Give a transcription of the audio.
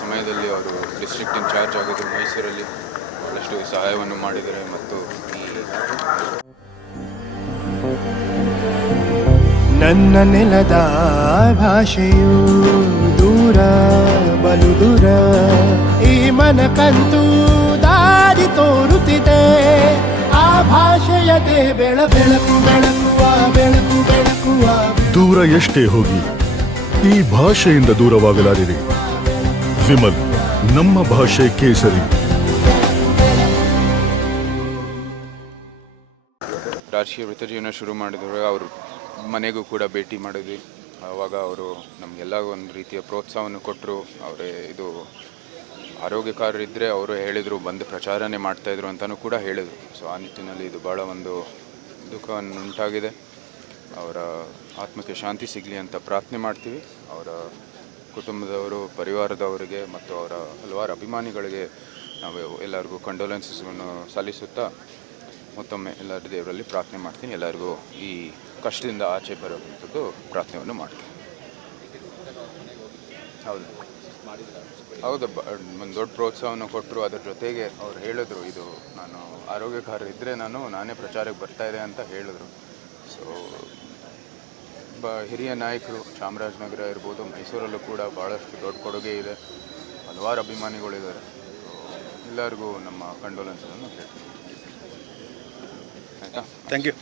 ಸಮಯದಲ್ಲಿ ಅವರು district incharge ಆಗಿದ್ದರು ಮೈಸೂರಲ್ಲಿ ಬಹಳಷ್ಟು ಸಹಾಯವನ್ನು ಮಾಡಿದ್ದಾರೆ ಮತ್ತು ನನ್ನ ನೆಲದ ಭಾಷೆಯು ದೂರ ಬಲು ದೂರ ಈ ಮನಕಂತೂ ದಾರಿ ತೋರುತ್ತಿದೆ ಆ ಭಾಷೆಯದೇ ಬೆಳಕು ಬೆಳಕುವ ಬೆಳಕು ಬೆಳಕುವ ದೂರ ಎಷ್ಟೇ ಹೋಗಿ ಈ ಭಾಷೆಯಿಂದ ದೂರವಾಗಲಾರಿರಿ. ವಿಮಲ್, ನಮ್ಮ ಭಾಷೆ ಕೇಸರಿ. ರಾಜಕೀಯ ವೃತ್ತಜೀವನ ಶುರು ಮಾಡಿದ್ರು. ಅವರು ಮನೆಗೂ ಕೂಡ ಭೇಟಿ ಮಾಡಿದ್ವಿ. ಆವಾಗ ಅವರು ನಮಗೆಲ್ಲ ಒಂದು ರೀತಿಯ ಪ್ರೋತ್ಸಾಹವನ್ನು ಕೊಟ್ಟರು. ಅವರೇ ಇದು ಆರೋಗ್ಯಕಾರರಿದ್ದರೆ ಅವರು ಹೇಳಿದರು, ಬಂದು ಪ್ರಚಾರನೆ ಮಾಡ್ತಾಯಿದ್ರು ಅಂತಲೂ ಕೂಡ ಹೇಳಿದರು. ಸೊ ಆ ನಿಟ್ಟಿನಲ್ಲಿ ಇದು ಭಾಳ ಒಂದು ದುಃಖವನ್ನು ಉಂಟಾಗಿದೆ. ಅವರ ಆತ್ಮಕ್ಕೆ ಶಾಂತಿ ಸಿಗಲಿ ಅಂತ ಪ್ರಾರ್ಥನೆ ಮಾಡ್ತೀವಿ. ಅವರ ಕುಟುಂಬದವರು, ಪರಿವಾರದವರಿಗೆ ಮತ್ತು ಅವರ ಹಲವಾರು ಅಭಿಮಾನಿಗಳಿಗೆ ನಾವು ಎಲ್ಲರಿಗೂ ಕಂಡೋಲೆನ್ಸಸ್ಗಳನ್ನು ಸಲ್ಲಿಸುತ್ತಾ ಮತ್ತೊಮ್ಮೆ ಎಲ್ಲರ ದೇವರಲ್ಲಿ ಪ್ರಾರ್ಥನೆ ಮಾಡ್ತೀನಿ. ಎಲ್ಲರಿಗೂ ಈ ಕಷ್ಟದಿಂದ ಆಚೆ ಬರುವಂಥದ್ದು ಪ್ರಾರ್ಥನೆಯನ್ನು ಮಾಡ್ತೀನಿ. ಹೌದು, ಒಂದು ದೊಡ್ಡ ಪ್ರೋತ್ಸಾಹವನ್ನು ಕೊಟ್ಟರು. ಅದರ ಜೊತೆಗೆ ಅವ್ರು ಹೇಳಿದ್ರು, ಇದು ನಾನು ಆರೋಗ್ಯಕಾರರಿದ್ದರೆ ನಾನೇ ಪ್ರಚಾರಕ್ಕೆ ಬರ್ತಾಯಿದೆ ಅಂತ ಹೇಳಿದ್ರು. ಸೊ ಹಿರಿಯ ನಾಯಕರು ಚಾಮರಾಜನಗರ ಇರ್ಬೋದು, ಮೈಸೂರಲ್ಲೂ ಕೂಡ ಭಾಳಷ್ಟು ದೊಡ್ಡ ಕೊಡುಗೆ ಇದೆ. ಹಲವಾರು ಅಭಿಮಾನಿಗಳಿದ್ದಾರೆ. ಎಲ್ಲರಿಗೂ ನಮ್ಮ ಕಂಡೋಲೆನ್ಸನ್ನು ಹೇಳ್ತೀನಿ. ಆಯಿತಾ? Thank you.